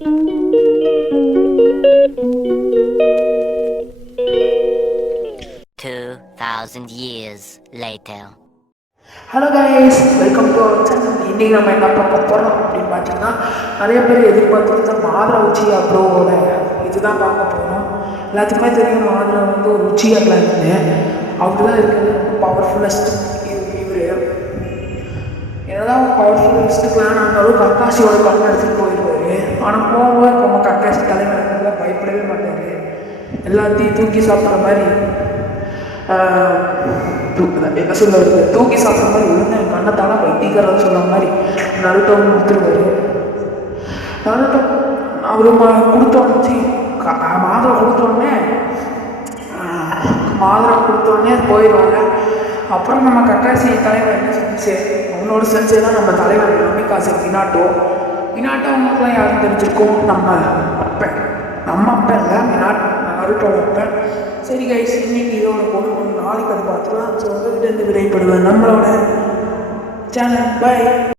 2,000 years later. Hello guys, welcome to our channel. இன்றைக்கி நம்ம என்ன பார்க்க போகிறோம் அப்படின்னு பார்த்தீங்கன்னா, நிறைய பேர் எதிர்பார்த்துருந்த மாதுளை உச்சி அப்ரோவோட இதுதான் பார்க்க போகிறோம். எல்லாத்துக்குமே தெரியும் மாதுளை வந்து ஒரு உச்சியரில் இருந்து அப்படி தான் இருக்குது. பவர்ஃபுல்லஸ்ட் இவர் என்னதான் பவர்ஃபுல்லஸ்ட்டுக்கெலாம் நாங்களும் கக்காசியோட கண் எடுத்துகிட்டு போயிடுவார். ஆனால் போகும்போது நம்ம கக்காசி தலைவர்கள் பயப்படவே மாட்டார். எல்லாத்தையும் தூக்கி சாப்பிட்ற மாதிரி என்ன சொல்லுறது, தூக்கி சாப்பிட்ற மாதிரி ஒன்று கண்ணத்தால பைத்தியக்காரன்னு சொல்கிற மாதிரி நருட்டோ கொடுத்துருவாரு. நருட்டோ அவர் கொடுத்தோன்னு மாதுளை கொடுத்தோடனே போயிடுவாங்க. அப்புறம் நம்ம கக்காசி தலைவர் என்ன செஞ்சு அவனோட செஞ்சதுதான் நம்ம தலைவர் நம்பிக்காசு வினாட்டோ அவங்களுக்குலாம் யாரும் தெரிஞ்சிருக்கோம். நம்ம அப்பன் இல்லை நருட்டோ அப்பன். சரி கைஸ், இன்னைக்கு இதோட போகணும், நாளைக்கு அதை பார்த்துக்கலாம். ஸோ உங்ககிட்ட இருந்து விடைபடுவேன் நம்மளோட சேனல். பை.